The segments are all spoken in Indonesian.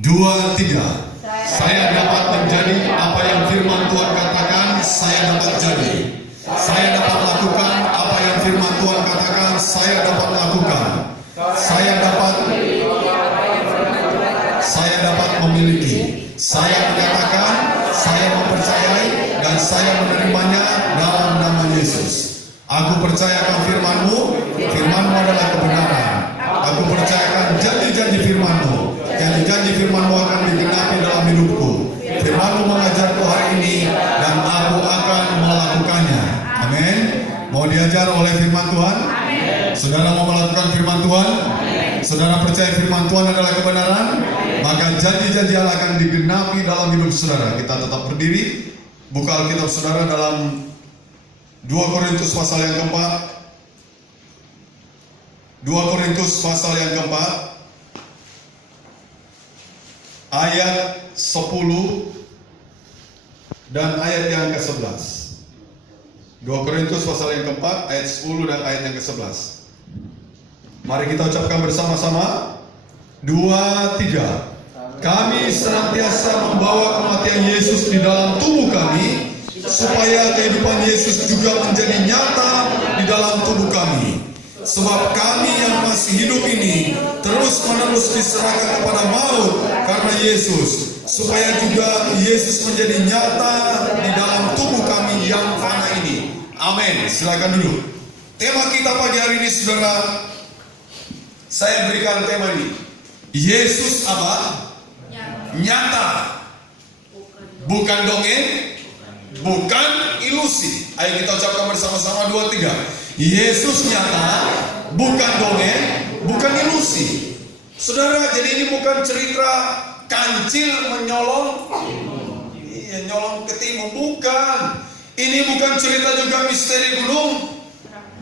Dua, tiga. Saya dapat menjadi apa yang firman Tuhan katakan saya dapat jadi. Saya dapat lakukan apa yang firman Tuhan katakan saya dapat lakukan. Saya dapat memiliki. Saya menyatakan, saya mempercayai, dan saya menerimanya dalam nama Yesus. Aku percayakan firman-Mu, firman-Mu adalah kebenaran. Aku percayakan janji-janji firman-Mu. Janji-janji firman-Mu akan digenapi dalam hidupku. Firman-Mu mengajarku hari ini, dan aku akan melakukannya. Amin. Mau diajar oleh firman Tuhan? Saudara mau melakukan firman Tuhan? Saudara percaya firman Tuhan adalah kebenaran? Maka janji-janji Allah akan digenapi dalam hidup saudara. Kita tetap berdiri. Buka Alkitab saudara dalam 2 Korintus pasal yang keempat. 2 Korintus pasal yang keempat, ayat 10 dan ayat yang ke-11. 2 Korintus pasal yang keempat, ayat 10 dan ayat yang ke-11. Mari kita ucapkan bersama-sama. 2, 3. Kami senantiasa membawa kematian Yesus di dalam tubuh kami, supaya kehidupan Yesus juga menjadi nyata di dalam tubuh kami. Sebab kami yang masih hidup ini terus-menerus diserahkan kepada maut karena Yesus, supaya juga Yesus menjadi nyata di dalam tubuh kami yang fana ini. Amin. Silakan duduk. Tema kita pagi hari ini saudara, saya berikan tema ini. Yesus apa? Nyata. Bukan dongeng, bukan ilusi. Ayo kita ucapkan bersama-sama 2, 3. Yesus nyata, bukan dongeng, bukan ilusi. Saudara, jadi ini bukan cerita kancil menyolong, nyolong ketimun, bukan. Ini bukan cerita juga misteri gunung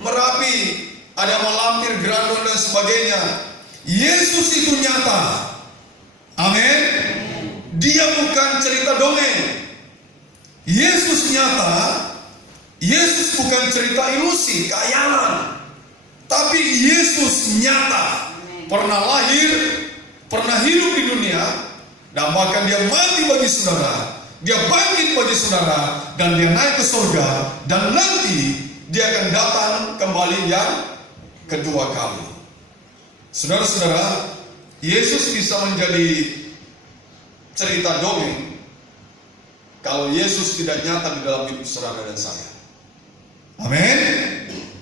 Merapi, ada malampir, Grandon dan sebagainya. Yesus itu nyata. Amin. Dia bukan cerita dongeng. Yesus nyata. Yesus bukan cerita ilusi, khayalan. Tapi Yesus nyata. Pernah lahir, pernah hidup di dunia, dan bahkan dia mati bagi saudara. Dia bangkit bagi saudara, dan dia naik ke surga, dan nanti dia akan datang kembali yang kedua kali. Saudara-saudara, Yesus bisa menjadi cerita dongeng kalau Yesus tidak nyata di dalam hidup saudara dan saya. Amin.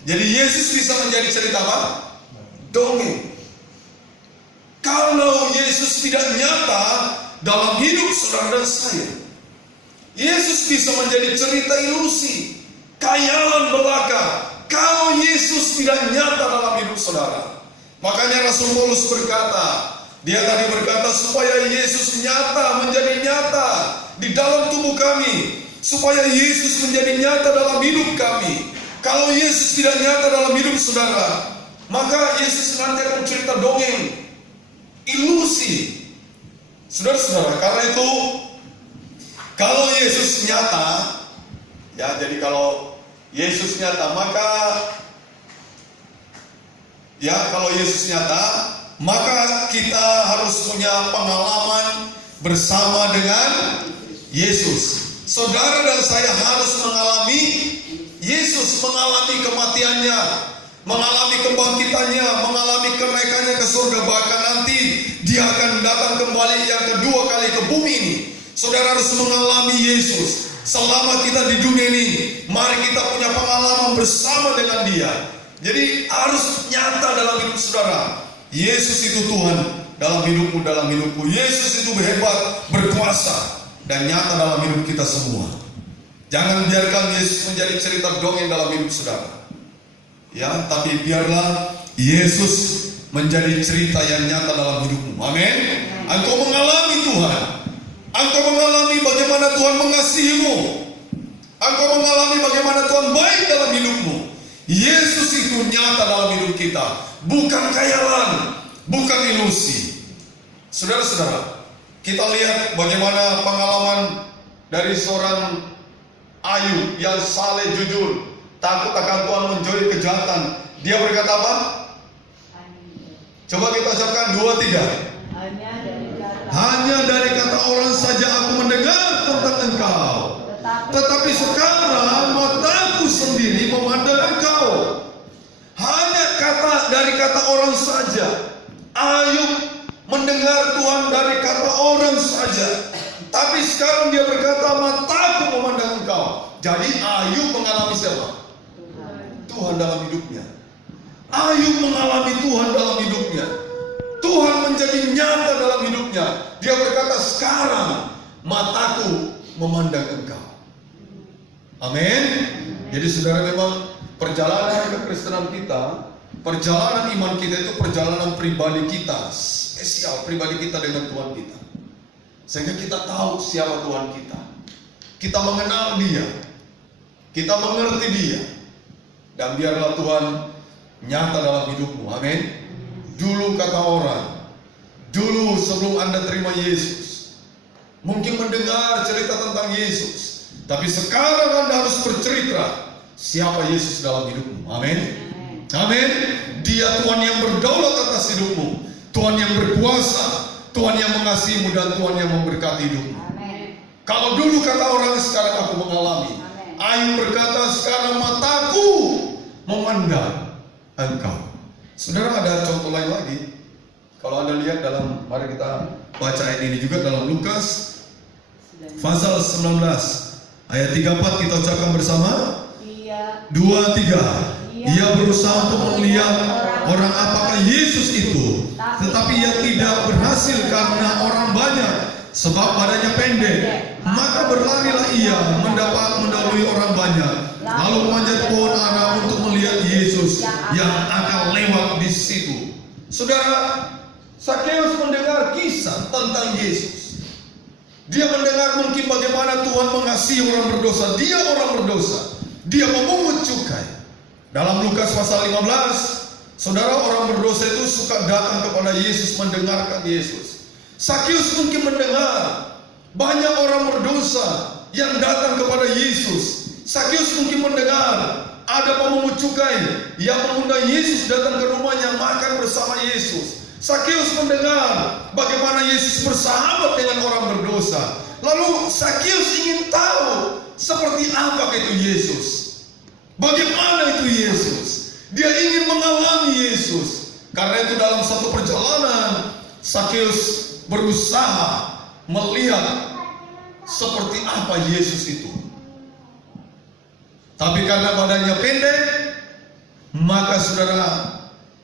Jadi Yesus bisa menjadi cerita apa? Dongeng. Kalau Yesus tidak nyata dalam hidup saudara dan saya, Yesus bisa menjadi cerita ilusi, khayalan belaka. Kalau Yesus tidak nyata dalam hidup saudara. Makanya Rasul Paulus berkata, dia tadi berkata supaya Yesus nyata, menjadi nyata di dalam tubuh kami, supaya Yesus menjadi nyata dalam hidup kami. Kalau Yesus tidak nyata dalam hidup saudara, maka Yesus nanti akan cerita dongeng, ilusi. Saudara-saudara, karena itu kalau Yesus nyata, ya jadi kalau Yesus nyata, maka kalau Yesus nyata, maka kita harus punya pengalaman bersama dengan Yesus. Saudara dan saya harus mengalami Yesus, mengalami kematiannya, mengalami kebangkitannya, mengalami kenaikannya ke surga. Bahkan nanti dia akan datang kembali yang kedua kali ke bumi ini. Saudara harus mengalami Yesus. Selama kita di dunia ini, mari kita punya pengalaman bersama dengan dia. Jadi harus nyata dalam hidup saudara. Yesus itu Tuhan dalam hidupmu, dalam hidupku. Yesus itu hebat, berkuasa, dan nyata dalam hidup kita semua. Jangan biarkan Yesus menjadi cerita dongeng dalam hidup saudara. Ya, tapi biarlah Yesus menjadi cerita yang nyata dalam hidupmu. Amin. Engkau mengalami Tuhan. Engkau mengalami bagaimana Tuhan mengasihimu. Engkau mengalami bagaimana Tuhan baik dalam hidupmu. Yesus itu nyata dalam hidup kita, bukan khayalan, bukan ilusi. Saudara-saudara, kita lihat bagaimana pengalaman dari seorang Ayub yang saleh, jujur, takut akan Tuhan, menjauhi kejahatan. Dia berkata apa? Coba kita ucapkan 2, 3. Hanya dari Hanya dari kata orang saja aku mendengar tentang engkau. Tetapi sekarang mataku sendiri memandang engkau. Hanya dari kata orang saja. Ayub mendengar Tuhan dari kata orang saja. Tapi sekarang dia berkata, mataku memandang engkau. Jadi Ayub mengalami siapa? Tuhan dalam hidupnya. Ayub mengalami Tuhan dalam hidupnya. Tuhan menjadi nyata dalam hidupnya. Dia berkata, sekarang mataku memandang engkau. Amin. Jadi saudara, memang perjalanan kekristenan kita, perjalanan iman kita itu perjalanan pribadi kita, spesial pribadi kita dengan Tuhan kita. Sehingga kita tahu siapa Tuhan kita. Kita mengenal Dia. Kita mengerti Dia. Dan biarlah Tuhan nyata dalam hidupmu. Amin. Dulu kata orang, dulu sebelum Anda terima Yesus, mungkin mendengar cerita tentang Yesus. Tapi sekarang Anda harus bercerita siapa Yesus dalam hidupmu. Amin. Amin. Dia Tuhan yang berdaulat atas hidupmu. Tuhan yang berkuasa. Tuhan yang mengasihimu dan Tuhan yang memberkati hidupmu. Amin. Kalau dulu kata orang, sekarang aku mengalami. Ayub berkata, sekarang mataku memandang engkau. Saudara, ada contoh lain lagi. Kalau Anda lihat dalam, mari kita baca ayat ini juga dalam Lukas pasal 19 ayat 34, kita ucapkan bersama. 2, 3. Ia berusaha untuk melihat orang apakah Yesus itu, tetapi ia tidak berhasil karena orang banyak, sebab badannya pendek. Maka berlarilah ia mendahului orang banyak, lalu memanjat pohon ara untuk melihat Yesus yang akan lewat di situ. Saudara, Sakeus mendengar kisah tentang Yesus. Dia mendengar mungkin bagaimana Tuhan mengasihi orang berdosa. Dia orang berdosa. Dia memungut cukai. Dalam Lukas pasal 15, saudara, orang berdosa itu suka datang kepada Yesus, mendengarkan Yesus. Sakeus mungkin mendengar banyak orang berdosa yang datang kepada Yesus. Sakeus mungkin mendengar ada pemungut cukai yang mengundang Yesus datang ke rumahnya makan bersama Yesus. Sakeus mendengar bagaimana Yesus bersahabat dengan orang berdosa. Lalu Sakeus ingin tahu seperti apa itu Yesus. Bagaimana itu Yesus? Dia ingin mengalami Yesus. Karena itu dalam satu perjalanan Sakeus berusaha melihat seperti apa Yesus itu. Tapi karena badannya pendek, maka saudara,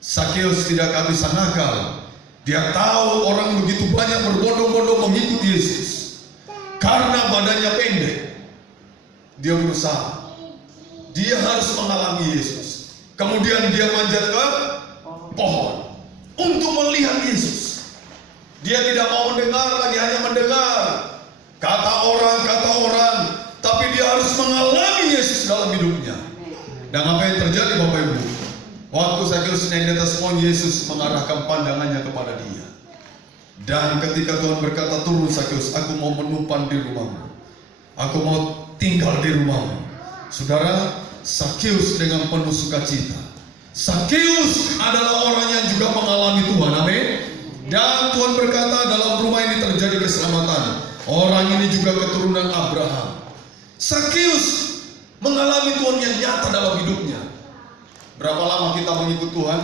Sakeus tidak kehabisan akal. Dia tahu orang begitu banyak berbondong-bondong mengikut Yesus. Karena badannya pendek, dia berusaha. Dia harus mengalami Yesus. Kemudian dia manjat ke pohon untuk melihat Yesus. Dia tidak mau mendengar lagi, hanya mendengar kata orang, tapi dia harus mengalami Yesus dalam hidupnya. Dan apa yang terjadi, Bapak Ibu? Waktu Sakeus naik di atas pohon, Yesus mengarahkan pandangannya kepada dia. Dan ketika Tuhan berkata, turun Sakeus, aku mau menumpang di rumahmu. Aku mau tinggal di rumahmu. Saudara, Sakeus dengan penuh sukacita. Sakeus adalah orang yang juga mengalami Tuhan. Amin. Dan Tuhan berkata, dalam rumah ini terjadi keselamatan. Orang ini juga keturunan Abraham. Sakeus mengalami Tuhan yang nyata dalam hidupnya. Berapa lama kita mengikut Tuhan?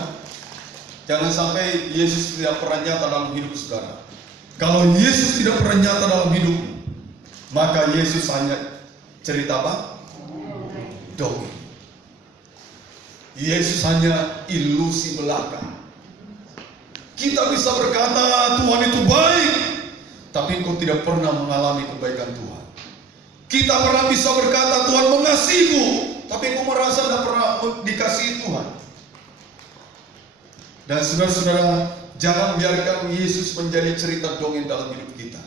Jangan sampai Yesus tidak pernah nyata dalam hidup saudara. Kalau Yesus tidak pernah nyata dalam hidup, maka Yesus hanya cerita apa? Dongeng. Yesus hanya ilusi belaka. Kita bisa berkata Tuhan itu baik, tapi engkau tidak pernah mengalami kebaikan Tuhan. Kita pernah bisa berkata Tuhan mengasihiku, tapi engkau merasa tidak pernah dikasihi Tuhan. Dan saudara-saudara, jangan biarkan Yesus menjadi cerita dongeng dalam hidup kita.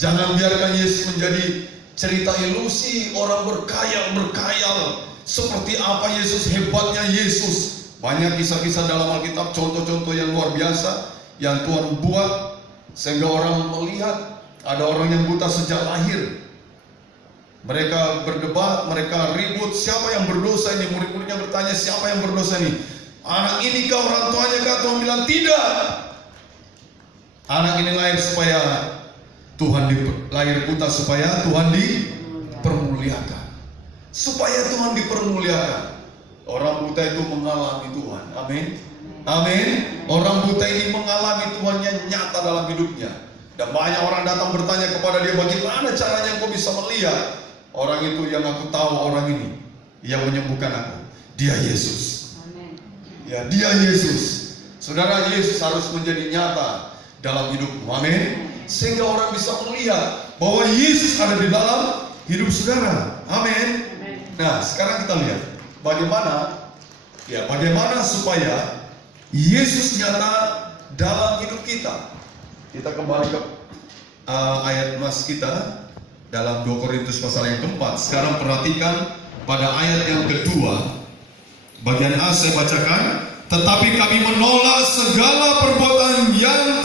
Jangan biarkan Yesus menjadi cerita ilusi orang berkhayal seperti apa Yesus, hebatnya Yesus. Banyak kisah-kisah dalam Alkitab, contoh-contoh yang luar biasa yang Tuhan buat sehingga orang melihat. Ada orang yang buta sejak lahir. Mereka berdebat, mereka ribut, siapa yang berdosa ini? Murid-muridnya bertanya, siapa yang berdosa ini? Anak ini kah, orang tuanya kah? Tuhan bilang tidak. Anak ini lahir supaya lahir buta supaya Tuhan dipermuliakan. Supaya Tuhan dipermuliakan. Orang buta itu mengalami Tuhan. Amin. Amin. Orang buta ini mengalami Tuhan yang nyata dalam hidupnya. Dan banyak orang datang bertanya kepada dia, bagaimana caranya engkau bisa melihat? Orang itu yang aku tahu, orang ini yang menyembuhkan aku. Dia Yesus. Amin. Ya, dia Yesus. Saudara, Yesus harus menjadi nyata dalam hidupmu. Amin. Sehingga orang bisa melihat bahwa Yesus ada di dalam hidup saudara. Amin. Nah, sekarang kita lihat bagaimana supaya Yesus nyata dalam hidup kita. Kita kembali ke ayat mas kita dalam 2 Korintus pasal yang keempat. Sekarang perhatikan pada ayat yang kedua. Bagian A saya bacakan. Tetapi kami menolak segala perbuatan yang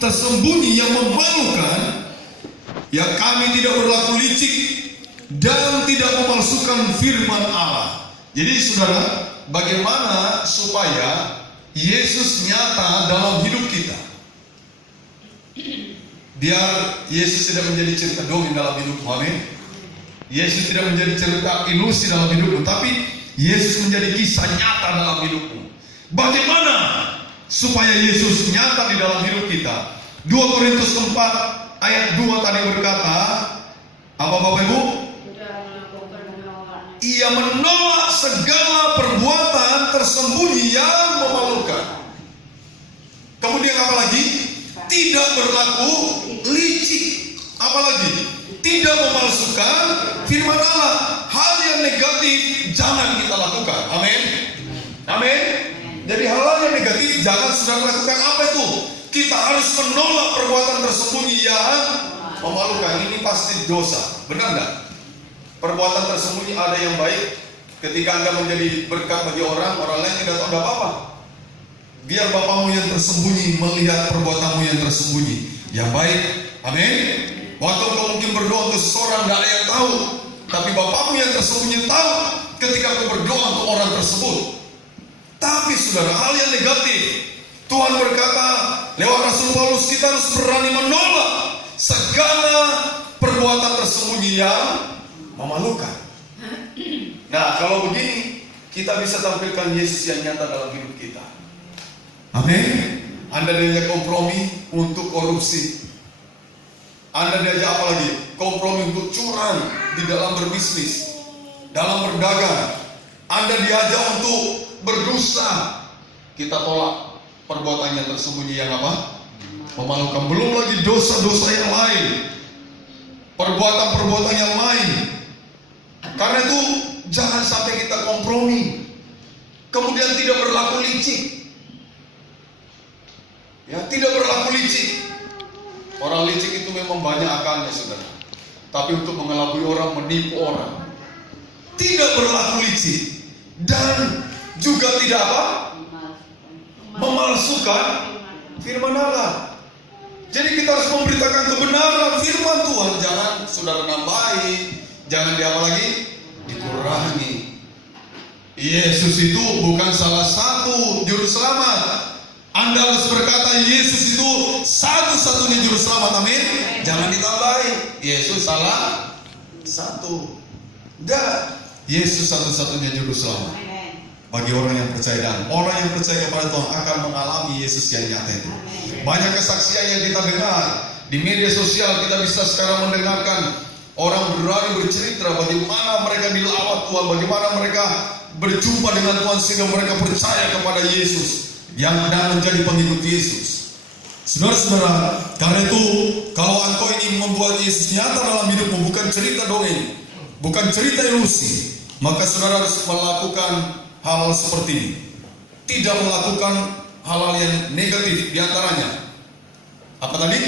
tersembunyi yang memalukan. Ya, kami tidak berlaku licik dan tidak memalsukan firman Allah. Jadi saudara, bagaimana supaya Yesus nyata dalam hidup kita? Biar Yesus tidak menjadi cerita dongeng dalam hidupmu. Amin. Yesus tidak menjadi cerita ilusi dalam hidupmu, tapi Yesus menjadi kisah nyata dalam hidupmu. Bagaimana supaya Yesus nyata di dalam hidup kita? 2 Korintus 4 ayat 2 tadi berkata, apa Bapak Ibu? Ia menolak segala perbuatan tersembunyi yang memalukan. Kemudian apa lagi? Tidak berlaku licik. Apalagi? Tidak memalsukan firman Allah. Hal yang negatif jangan kita lakukan. Amin. Amin. Jadi hal-hal yang negatif jangan saudara lakukan. Apa itu? Kita harus menolak perbuatan tersembunyi yang memalukan. Ini pasti dosa. Benar enggak? Perbuatan tersembunyi ada yang baik. Ketika Anda menjadi berkat bagi orang lain tidak tahu, tidak apa-apa. Biar Bapakmu yang tersembunyi melihat perbuatanmu yang tersembunyi yang baik. Amin. Waktu kau mungkin berdoa untuk seseorang, tidak ada yang tahu, tapi Bapakmu yang tersembunyi tahu ketika kau berdoa untuk orang tersebut. Tapi saudara, hal yang negatif, Tuhan berkata lewat Rasul Paulus, kita harus berani menolak segala perbuatan tersembunyi yang memalukan. Nah, kalau begini, kita bisa tampilkan Yesus yang nyata dalam hidup kita. Amin. Anda diajak kompromi untuk korupsi. Anda diajak apa lagi? Kompromi untuk curang di dalam berbisnis, dalam berdagang. Anda diajak untuk berdosa. Kita tolak perbuatan yang tersembunyi yang apa? Memalukan. Belum lagi dosa-dosa yang lain, perbuatan-perbuatan yang lain. Karena itu jangan sampai kita kompromi, kemudian tidak berlaku licik. Ya, tidak berlaku licik. Orang licik itu memang banyak akalnya, saudara. Tapi untuk mengelabui orang, menipu orang, tidak berlaku licik. Dan juga tidak apa? Memalsukan firman Allah. Jadi kita harus memberitakan kebenaran firman Tuhan. Jangan saudara nambahi, jangan diapa lagi? Dikurangi. Yesus itu bukan salah satu juru selamat. Anda harus berkata Yesus itu satu-satunya juru selamat. Amin. Jangan ditambahi Yesus salah satu. Enggak, Yesus satu-satunya juru selamat bagi orang yang percaya, dan orang yang percaya kepada Tuhan akan mengalami Yesus yang nyata itu. Banyak kesaksian yang kita dengar di media sosial. Kita bisa sekarang mendengarkan orang berani bercerita bagaimana mereka dilawat Tuhan, bagaimana mereka berjumpa dengan Tuhan sehingga mereka percaya kepada Yesus yang dan menjadi pengikut Yesus. Saudara-saudara, karena itu kalau engkau ini membuat Yesus nyata dalam hidupmu, bukan cerita dongeng, bukan cerita ilusi, maka saudara harus melakukan hal-hal seperti ini. Tidak melakukan hal-hal yang negatif diantaranya. Apa tadi?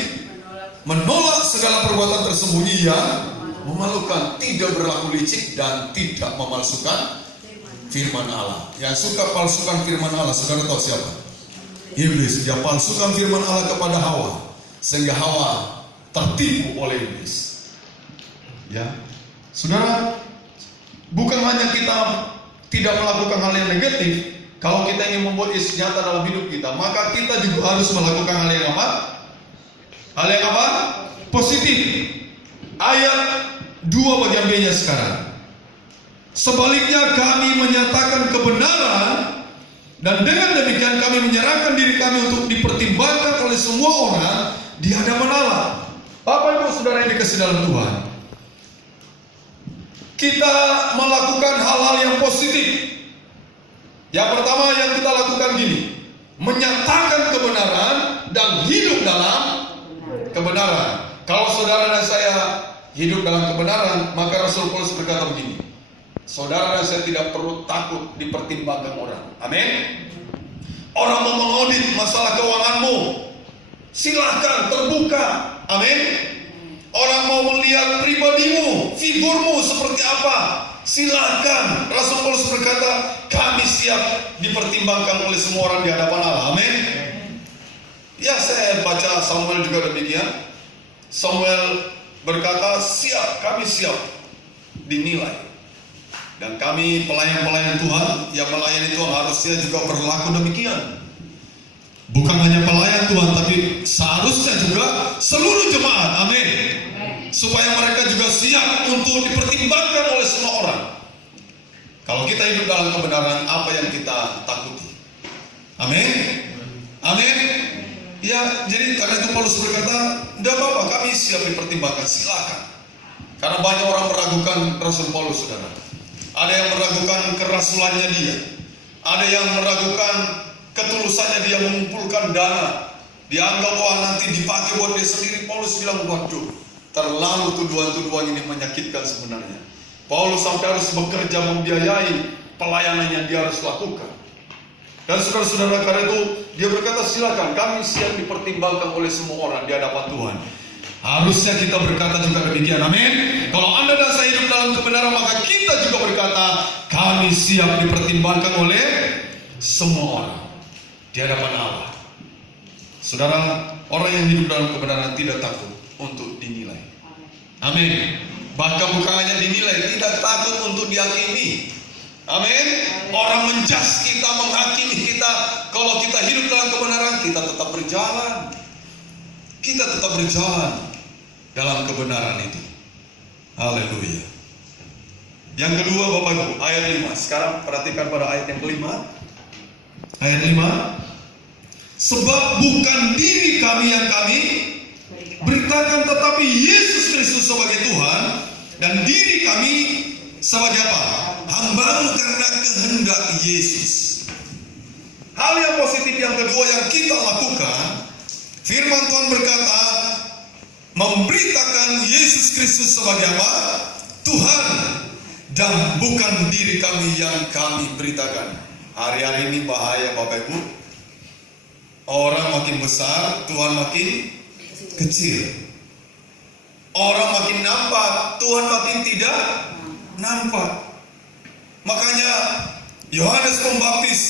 Menolak segala perbuatan tersembunyi yang memalukan, tidak berlaku licik, dan tidak memalsukan firman Allah. Yang suka palsukan firman Allah, saudara tahu siapa? Iblis. Dia palsukan firman Allah kepada Hawa, sehingga Hawa tertipu oleh iblis. Ya, saudara, bukan hanya kita tidak melakukan hal yang negatif, Kalau kita ingin membuat Yesus nyata dalam hidup kita, maka kita juga harus melakukan hal yang apa? Hal yang apa? Positif. Ayat 2 bagian B-nya sekarang. Sebaliknya kami menyatakan kebenaran, dan dengan demikian kami menyerahkan diri kami untuk dipertimbangkan oleh semua orang di hadapan Allah. Bapak Ibu Saudara yang dikasihi dalam Tuhan, kita melakukan hal-hal yang positif. Yang pertama yang kita lakukan gini, menyatakan kebenaran dan hidup dalam kebenaran. Kalau saudara dan saya hidup dalam kebenaran, maka Rasul Paulus berkata begini, saudara dan saya tidak perlu takut dipertimbangkan orang. Amin. Orang mau mengaudit masalah keuanganmu, silahkan terbuka. Amin. Orang mau melihat pribadimu, figurmu seperti apa, silahkan. Rasul Paulus berkata, kami siap dipertimbangkan oleh semua orang di hadapan Allah. Amin. Ya, saya baca Samuel juga demikian. Samuel berkata, siap, kami siap dinilai. Dan kami pelayan-pelayan Tuhan yang melayani Tuhan harusnya juga berlaku demikian. Bukan hanya pelayan Tuhan, tapi seharusnya juga seluruh jemaat. Amin. Supaya mereka juga siap untuk dipertimbangkan oleh semua orang. Kalau kita hidup dalam kebenaran, apa yang kita takuti? Amin. Amin. Ya, jadi karena itu Paulus berkata, tidak apa-apa, kami siap dipertimbangkan, silakan. Karena banyak orang meragukan Rasul Paulus, saudara. Ada yang meragukan kerasulannya dia. Ada yang meragukan ketulusannya dia mengumpulkan dana. Dianggap wah nanti dipakai buat dia sendiri. Paulus bilang, waduh, terlalu tuduhan-tuduhan ini menyakitkan sebenarnya. Paulus sampai harus bekerja membiayai pelayanan yang dia harus lakukan. Dan saudara-saudara, karena itu dia berkata, silakan, kami siap dipertimbangkan oleh semua orang di hadapan Tuhan. Harusnya kita berkata juga demikian. Amin. Kalau Anda dan saya hidup dalam kebenaran, maka kita juga berkata, kami siap dipertimbangkan oleh semua orang di hadapan Allah. Saudara, orang yang hidup dalam kebenaran tidak takut untuk dinilai. Amin. Bahkan bukan hanya dinilai, tidak takut untuk dihakimi. Amin. Orang menjas kita, menghakimi kita. Kalau kita hidup dalam kebenaran, kita tetap berjalan. Kita tetap berjalan dalam kebenaran itu. Haleluya. Yang kedua, Bapak Ibu, ayat 5. Sekarang perhatikan pada ayat yang kelima. Ayat 5. Sebab bukan diri kami yang kami beritakan, tetapi Yesus Kristus sebagai Tuhan, dan diri kami sebagai apa? Hamba karena kehendak Yesus. Hal yang positif yang kedua yang kita lakukan, firman Tuhan berkata, memberitakan Yesus Kristus sebagai apa? Tuhan, dan bukan diri kami yang kami beritakan. Hari-hari ini bahaya, Bapak Ibu. Orang makin besar, Tuhan makin kecil. Orang makin nampak, Tuhan makin tidak nampak. Makanya Yohanes Pembaptis,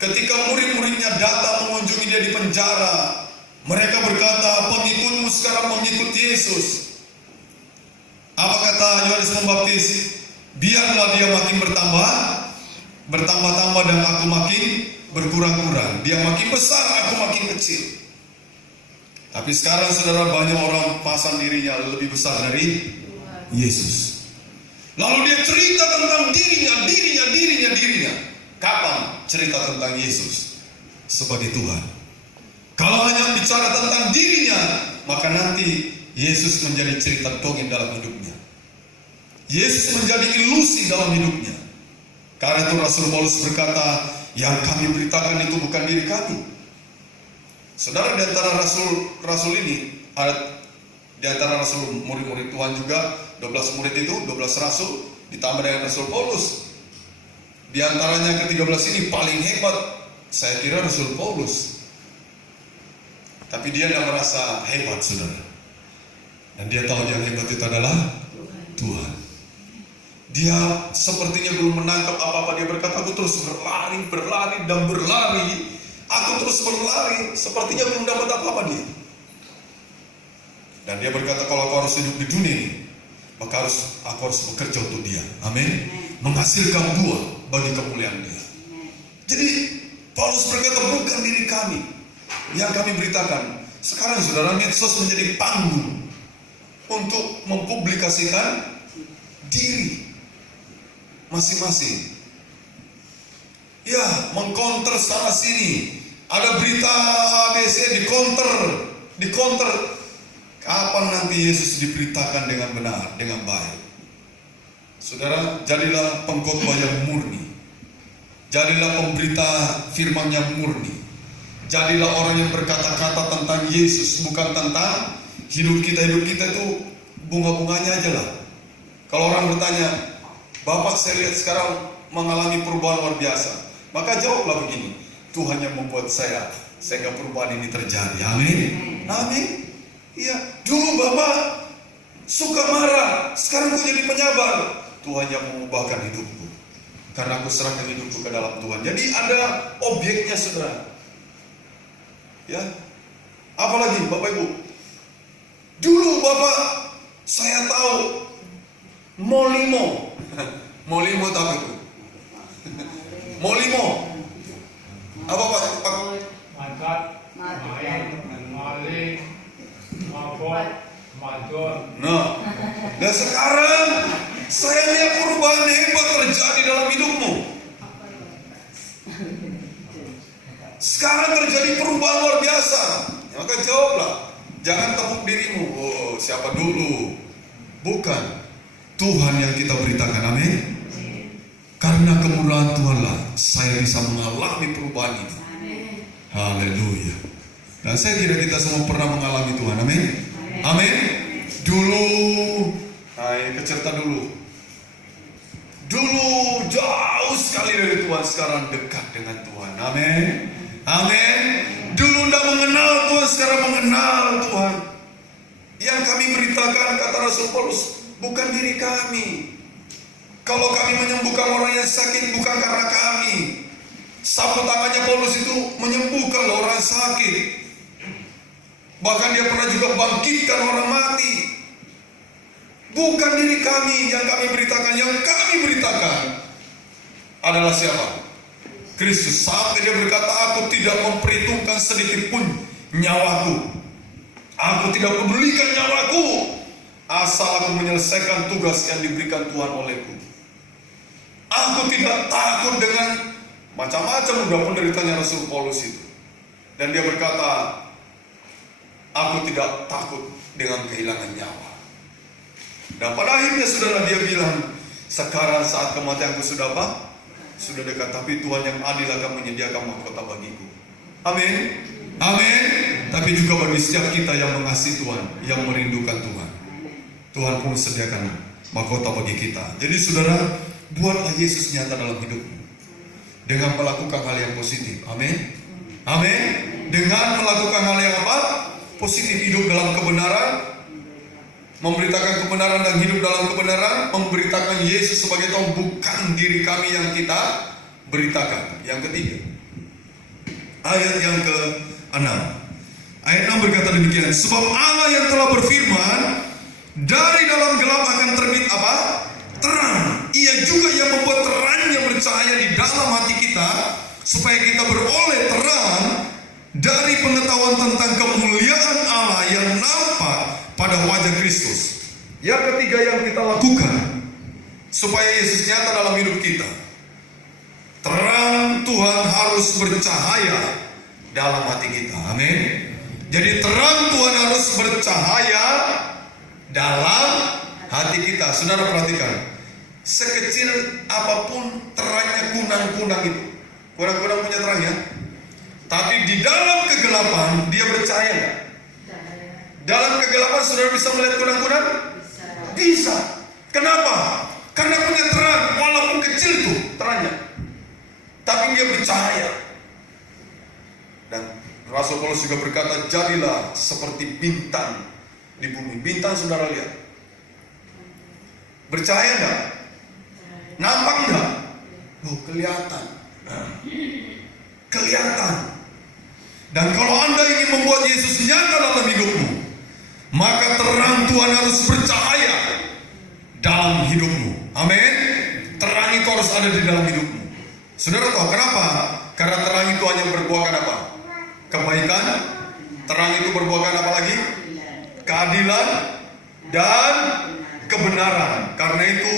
ketika murid-muridnya datang mengunjungi dia di penjara, mereka berkata, pengikutmu sekarang mengikut Yesus. Apa kata Yohanes Pembaptis? Biarlah dia makin bertambah-tambah dan aku makin berkurang-kurang. Dia makin besar, aku makin kecil. Tapi sekarang saudara, banyak orang pasang dirinya lebih besar dari Yesus. Lalu dia cerita tentang dirinya. Kapan cerita tentang Yesus sebagai Tuhan? Kalau hanya bicara tentang dirinya, maka nanti Yesus menjadi cerita dongeng dalam hidupnya. Yesus menjadi ilusi dalam hidupnya. Karena itu Rasul Paulus berkata, yang kami beritakan itu bukan diri kami. Saudara, di antara rasul ini, di antara rasul murid-murid Tuhan juga, 12 murid itu, 12 rasul, ditambah dengan Rasul Paulus. Di antaranya ke-13 ini paling hebat, saya kira Rasul Paulus. Tapi dia tidak merasa hebat, saudara. Dan dia tahu yang hebat itu adalah Tuhan. Dia sepertinya belum menangkap apa-apa. Dia berkata, aku terus berlari. Aku terus berlari, sepertinya belum dapat apa-apa dia. Dan dia berkata, kalau aku harus hidup di dunia ini, maka aku harus bekerja untuk dia. Amin. Menghasilkan buah bagi kemuliaan dia. Jadi Paulus berkata, bukan diri kami yang kami beritakan. Sekarang saudara, medsos menjadi panggung untuk mempublikasikan diri masing-masing. Ya, mengcounter sana sini. Ada berita ABC dikonter. Kapan nanti Yesus diberitakan dengan benar, dengan baik? Saudara, jadilah pengkhotbah yang murni. Jadilah pemberita firman yang murni. Jadilah orang yang berkata-kata tentang Yesus, bukan tentang hidup kita. Hidup kita itu bunga-bunganya aja lah. Kalau orang bertanya, Bapak saya lihat sekarang mengalami perubahan luar biasa, maka jawablah begini, Tuhan yang membuat saya sehingga perubahan ini terjadi. Amin. Amin. Iya, dulu Bapak suka marah, sekarang aku jadi penyabar. Tuhan yang mengubahkan hidupku, karena aku serahkan hidupku ke dalam Tuhan. Jadi ada objeknya, saudara. Ya, apalagi Bapak Ibu, dulu Bapak saya tahu Molimo. Molimo tahu itu? Molimo apa Pak? Madat, maling, mabok, madon. Nah, dan sekarang saya lihat perubahan hebat terjadi dalam hidupmu. Sekarang terjadi perubahan luar biasa. Ya, maka jawablah, jangan tepuk dirimu. Oh, siapa dulu? Bukan, Tuhan yang kita beritakan. Amin. Karena kemurahan Tuhanlah saya bisa mengalami perubahan ini. Haleluya. Dan saya kira kita semua pernah mengalami Tuhan. Amin. Amin. Dulu, cerita dulu. Dulu jauh sekali dari Tuhan, sekarang dekat dengan Tuhan. Amin. Amin. Dulu tidak mengenal Tuhan, sekarang mengenal Tuhan. Yang kami beritakan, kata Rasul Paulus, bukan diri kami. Kalau kami menyembuhkan orang yang sakit, bukan karena kami. Sapu tangannya Paulus itu menyembuhkan orang sakit. Bahkan dia pernah juga bangkitkan orang mati. Bukan diri kami yang kami beritakan. Yang kami beritakan adalah siapa? Kristus. Sampai dia berkata, aku tidak memperhitungkan sedikit pun nyawaku. Aku tidak pedulikan nyawaku, asal aku menyelesaikan tugas yang diberikan Tuhan olehku. Aku tidak takut dengan macam-macam udah penderitanya Rasul Paulus itu. Dan dia berkata, aku tidak takut dengan kehilangan nyawa. Dan pada akhirnya saudara, dia bilang, sekarang saat kematianku sudah apa? Sudah dekat, tapi Tuhan yang adil akan menyediakan mahkota bagiku. Amin. Amin. Tapi juga bagi setiap kita yang mengasihi Tuhan, yang merindukan Tuhan, Tuhan pun sediakan mahkota bagi kita. Jadi saudara, buatlah Yesus nyata dalam hidupmu dengan melakukan hal yang positif. Amin. Amin. Dengan melakukan hal yang apa? Positif, hidup dalam kebenaran, memberitakan kebenaran dan hidup dalam kebenaran, memberitakan Yesus sebagai Tuhan, bukan diri kami yang kita beritakan. Yang ketiga, ayat yang ke-6. Ayat 6 berkata demikian, sebab Allah yang telah berfirman, dari dalam gelap akan terbit apa? Terang. Ia juga yang membuat terangnya bercahaya di dalam hati kita, supaya kita beroleh terang dari pengetahuan tentang kemuliaan Allah yang nampak pada wajah Kristus. Yang ketiga yang kita lakukan supaya Yesus nyata dalam hidup kita, terang Tuhan harus bercahaya dalam hati kita. Amin. Jadi terang Tuhan harus bercahaya dalam hati kita. Saudara perhatikan, sekecil apapun terangnya kunang-kunang itu, kunang-kunang punya terang ya, tapi di dalam kegelapan dia bercahaya nggak? Dalam kegelapan saudara bisa melihat kunang-kunang? Bisa. Kenapa? Karena punya terang, walaupun kecil tuh terangnya, tapi dia bercahaya. Dan Rasul Paulus juga berkata, jadilah seperti bintang di bumi. Bintang saudara lihat, bercahaya enggak? Nampak enggak? Oh, kelihatan. Kelihatan. Dan kalau Anda ingin membuat Yesus nyata dalam hidupmu, maka terang Tuhan harus bercahaya dalam hidupmu. Amin. Terang itu harus ada di dalam hidupmu. Saudara tahu kenapa? Karena terang itu hanya berbuahkan apa? Kebaikan. Terang itu berbuahkan apa lagi? Keadilan dan kebenaran. Karena itu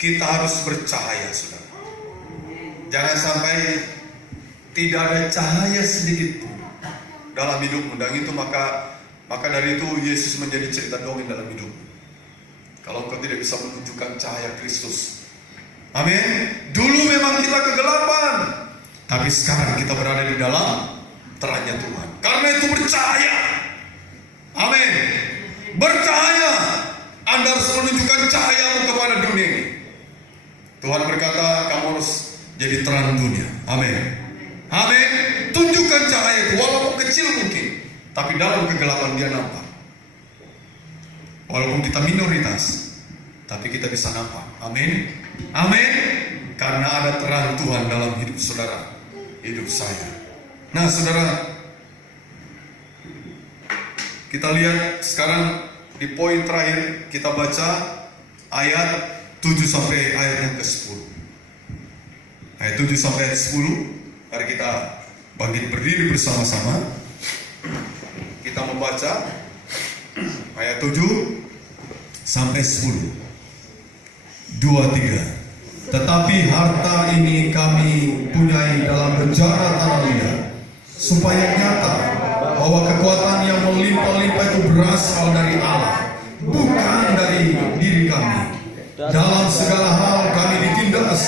kita harus bercahaya, saudara. Jangan sampai tidak ada cahaya sedikit pun dalam hidupmu. Dan itu maka dari itu Yesus menjadi cerita dongeng dalam hidupmu. Kalau engkau tidak bisa menunjukkan cahaya Kristus. Amin. Dulu memang kita kegelapan, tapi sekarang kita berada di dalam terangnya Tuhan. Karena itu bercahaya. Amin. Bercahaya. Anda harus menunjukkan cahayamu kepada dunia ini. Tuhan berkata, kamu harus jadi terang dunia. Amin. Amin. Tunjukkan cahaya itu, walaupun kecil mungkin, tapi dalam kegelapan dia nampak. Walaupun kita minoritas, tapi kita bisa nampak. Amin. Amin. Karena ada terang Tuhan dalam hidup saudara, hidup saya. Nah, saudara, kita lihat sekarang di poin terakhir, kita baca ayat 7 sampai ayat yang ke-10. Ayat 7 sampai ayat 10. Mari kita bangkit berdiri bersama-sama. Kita membaca ayat 7 sampai 10. 2, 3. Tetapi harta ini kami punyai dalam bencana tanah liat, supaya nyata bahwa kekuatan yang melimpah-limpah itu berasal dari Allah, bukan dari diri kami. Dalam segala hal kami ditindas,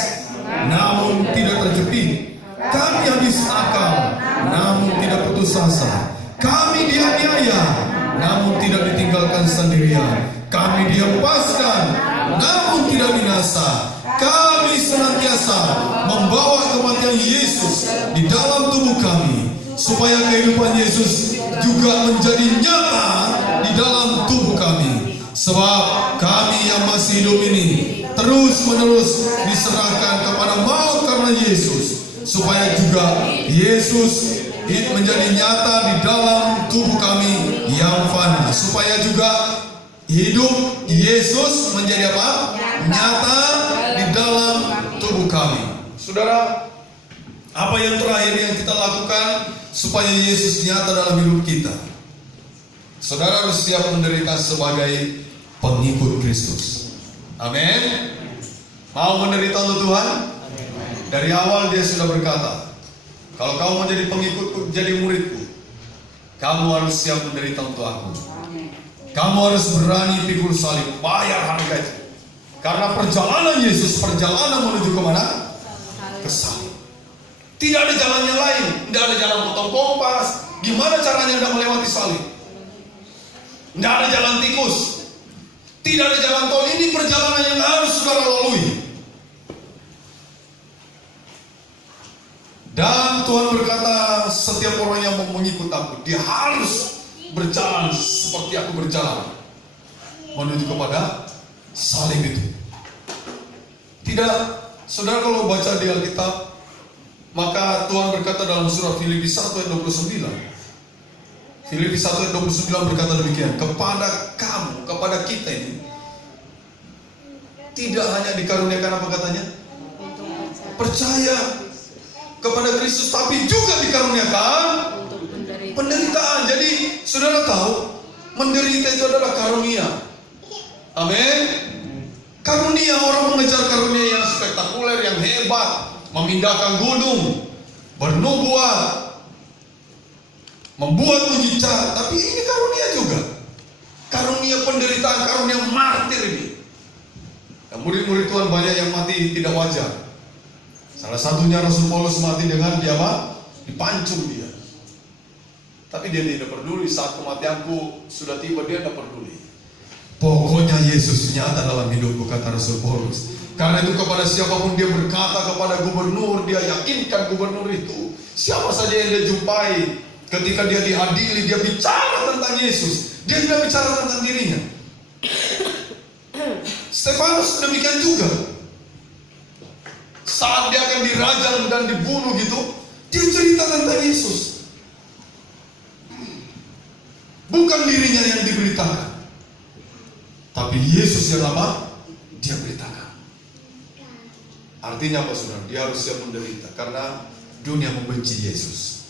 namun tidak terjepit. Kami habis akal, namun tidak putus asa. Kami dianiaya, namun tidak ditinggalkan sendirian. Kami dihempaskan, namun tidak binasa. Kami senantiasa membawa kematian Yesus di dalam tubuh kami, supaya kehidupan Yesus juga menjadi nyata di dalam tubuh kami. Sebab kami yang masih hidup ini terus-menerus diserahkan kepada maut karena Yesus, supaya juga Yesus menjadi nyata di dalam tubuh kami yang fana, supaya juga hidup Yesus menjadi apa? Nyata di dalam tubuh kami. Saudara, apa yang terakhir yang kita lakukan supaya Yesus nyata dalam hidup kita? Saudara harus siap menderita sebagai pengikut Kristus. Amin. Mau menderita untuk Tuhan? Dari awal dia sudah berkata, kalau kamu mau jadi pengikutku, jadi muridku, kamu harus siap menderita untuk aku. Kamu harus berani pikul salib, bayar harga itu. Karena perjalanan Yesus, perjalanan menuju kemana? Ke salib. Tidak ada jalannya lain, tidak ada jalan potong kompas. Gimana caranya Anda melewati salib? Tidak ada jalan tikus, tidak ada jalan tol. Ini perjalanan yang harus saudara lalui. Dan Tuhan berkata, setiap orang yang mau mengikut aku, dia harus berjalan seperti aku berjalan, menuju kepada salib itu. Tidak, saudara kalau baca di Alkitab, maka Tuhan berkata dalam surah Filipi 1 ayat 29. Filipi 1 ayat 29 berkata demikian, kepada kamu, kepada kita ini, tidak hanya dikaruniakan apa katanya? Percaya kepada Kristus, tapi juga dikaruniakan penderitaan. Jadi saudara tahu, menderita itu adalah karunia. Amin. Karunia, orang mengejar karunia yang spektakuler, yang hebat, memindahkan gunung, bernubuat, membuat mujizat. Tapi ini karunia juga, karunia penderitaan, karunia martir ini. Dan murid-murid Tuhan banyak yang mati tidak wajar. Salah satunya Rasul Paulus mati dengan dia apa? Dipancung dia. Tapi dia tidak peduli, saat kematianku sudah tiba, dia tidak peduli. Pokoknya Yesus nyata dalam hidupku, kata Rasul Paulus. Karena itu kepada siapapun dia berkata, kepada gubernur, dia yakinkan gubernur itu, siapa saja yang dia jumpai, ketika dia diadili, dia bicara tentang Yesus. Dia tidak bicara tentang dirinya. Stefanus demikian juga. Saat dia akan dirajam dan dibunuh gitu, dia cerita tentang Yesus. Bukan dirinya yang diberitakan, tapi Yesus yang apa? Dia beritakan. Artinya apa saudara? Dia harus siap menderita. Karena dunia membenci Yesus.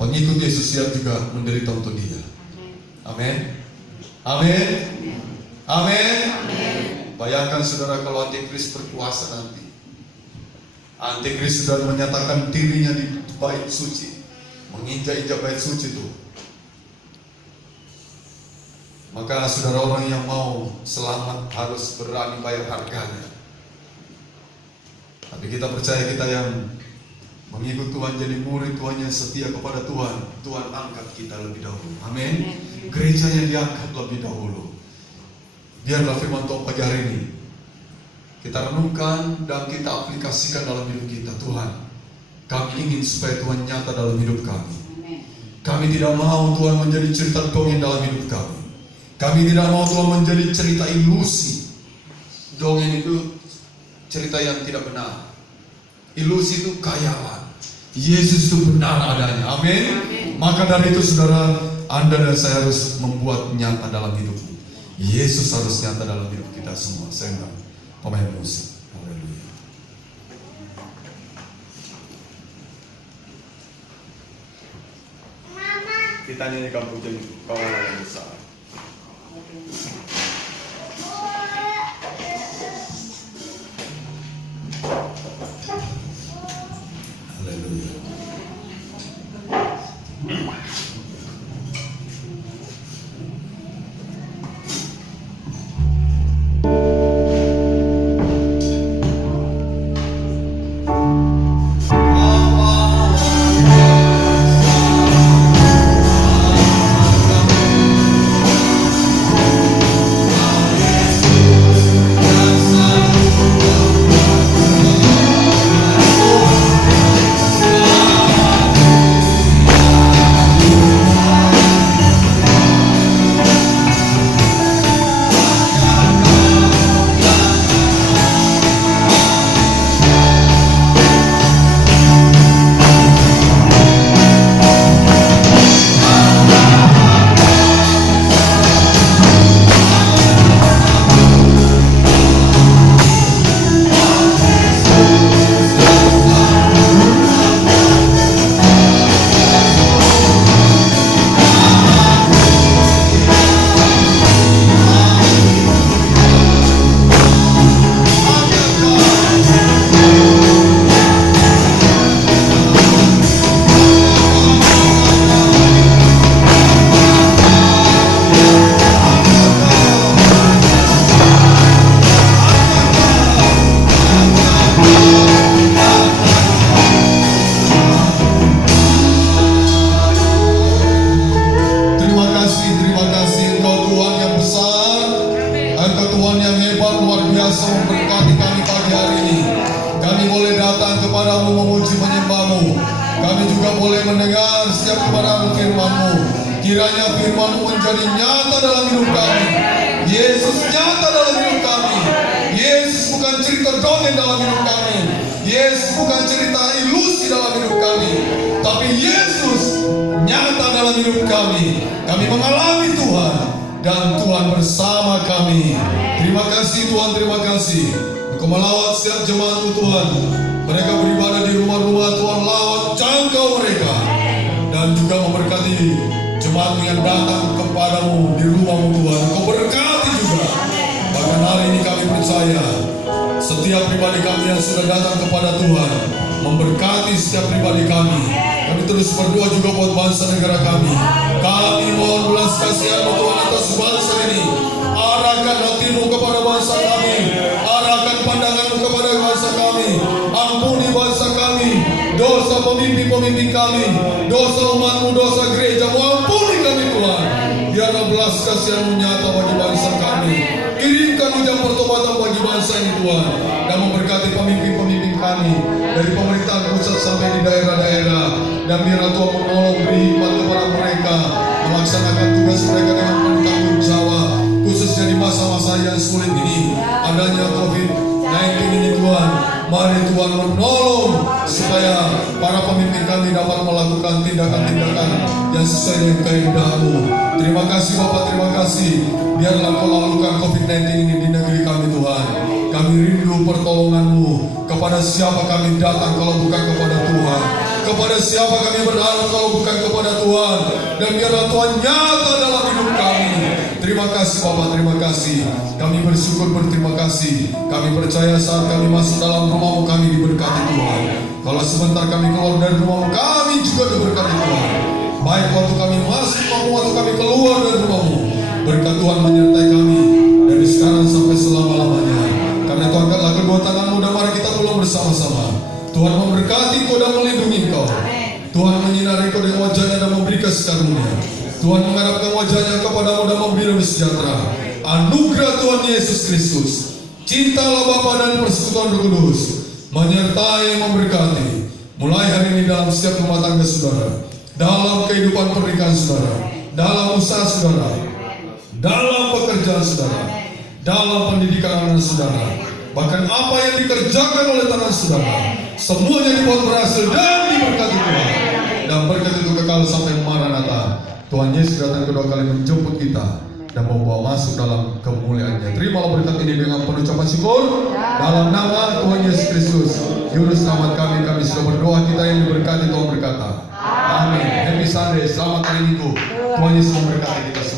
Pengikut Yesus siap juga menderita untuk Dia. Amin. Amin. Amin. Bayangkan saudara kalau antikris berkuasa nanti. Antikris sudah menyatakan dirinya di bait suci, menginjak-injak bait suci itu. Maka saudara, orang yang mau selamat harus berani bayar harganya. Tapi kita percaya, kita yang mengikut Tuhan, jadi murid Tuhan yang setia kepada Tuhan, Tuhan angkat kita lebih dahulu. Amin. Gerejanya diangkat lebih dahulu. Biarlah firman Tuhan pagi hari ini kita renungkan dan kita aplikasikan dalam hidup kita. Tuhan, kami ingin supaya Tuhan nyata dalam hidup kami. Kami tidak mau Tuhan menjadi cerita dongeng dalam hidup kami. Kami tidak mau Tuhan menjadi cerita ilusi. Dongeng itu cerita yang tidak benar. Ilusi itu khayalan. Yesus itu benar adanya. Amin. Maka dari itu saudara, Anda dan saya harus membuat nyata dalam hidupmu. Yesus harus nyata dalam hidup kita semua. Saya enggak pemain musik. Haleluya. Kita nyanyikan pujian Kau yang besar. Haleluya. Kiranya firman-Mu menjadi nyata dalam hidup kami. Yesus nyata dalam hidup kami. Yesus bukan cerita dongeng dalam hidup kami. Yesus bukan cerita ilusi dalam hidup kami. Tapi Yesus nyata dalam hidup kami. Kami mengalami Tuhan dan Tuhan bersama kami. Terima kasih Tuhan, terima kasih. Engkau melawat setiap jemaat-Mu Tuhan. Mereka beribadah di rumah-rumah Tuhan, lawat jangkau mereka. Dan juga memberkati jemaat yang datang kepadamu di rumah-Mu Tuhan. Kau berkati juga. Bahkan hari ini kami percaya setiap pribadi kami yang sudah datang kepada Tuhan memberkati setiap pribadi kami. Kami terus berdoa juga buat bangsa negara kami. Kami mohon belas kasihan-Mu Tuhan atas bangsa ini. Arahkan hati-Mu kepada bangsa kami. Arahkan pandangan-Mu kepada bangsa kami. Ampuni bangsa kami. Dosa pemimpin-pemimpin kami, dosa umat-Mu, dosa gereja-Mu, ampuni kami Tuhan. Biarlah belas kasihan-Mu nyata bagi bangsa kami. Kirimkan hujan pertobatan bagi bangsa ini Tuhan. Dan memberkati pemimpin-pemimpin kami dari pemerintahan pusat sampai di daerah-daerah. Dan biarlah Tuhan menolong, beri hikmat kepada mereka melaksanakan tugas mereka dengan penuh tanggung jawab, khususnya di masa-masa yang sulit ini, adanya COVID-19 ini Tuhan. Mari Tuhan menolong supaya para pemimpin kami dapat melakukan tindakan-tindakan yang sesuai dengan kehendak-Mu. Terima kasih Bapak, terima kasih. Biarlah Kau lalukan COVID-19 ini di negeri kami Tuhan. Kami rindu pertolongan-Mu. Kepada siapa kami datang kalau bukan kepada Tuhan? Kepada siapa kami berharap kalau bukan kepada Tuhan? Dan biarlah Tuhan nyata dalam hidup kami. Terima kasih Bapak, terima kasih. Kami bersyukur, berterima kasih. Kami percaya saat kami masuk dalam rumah-Mu kami diberkati Tuhan. Kalau sebentar kami keluar dari rumah-Mu kami juga diberkati Tuhan. Baik waktu kami masuk rumah-Mu, waktu kami keluar dari rumah-Mu, berkat Tuhan menyertai kami dari sekarang sampai selama-lamanya. Karena Tuhan, angkatlah kedua tangan-Mu dan mari kita pulang bersama-sama. Tuhan memberkati Kau dan melindungi Kau. Tuhan menyinari Kau dengan wajahnya dan memberi kasih karunia. Tuhan menghadapkan wajahnya kepadamu dan memberi damai sejahtera. Anugerah Tuhan Yesus Kristus, cinta Allah Bapa dan persekutuan Roh Kudus menyertai, memberkati mulai hari ini dalam setiap rumah tangga saudara, dalam kehidupan pernikahan saudara, dalam usaha saudara, dalam pekerjaan saudara, dalam pendidikan anak saudara, bahkan apa yang dikerjakan oleh tangan saudara, semuanya dibuat berhasil dan diberkati Tuhan. Dan berkat itu kekal sampai Maranatha. Tuhan Yesus datang kedua kali menjemput kita dan membawa masuk dalam kemuliaannya. Terimalah berkat ini dengan penuh ucapan syukur dalam nama Tuhan Yesus Kristus, Juru Selamat kami. Kami sudah berdoa, kita yang diberkati Tuhan berkata, amin. Happy Sunday, selamat hari Minggu. Tuhan Yesus memberkati kita semua.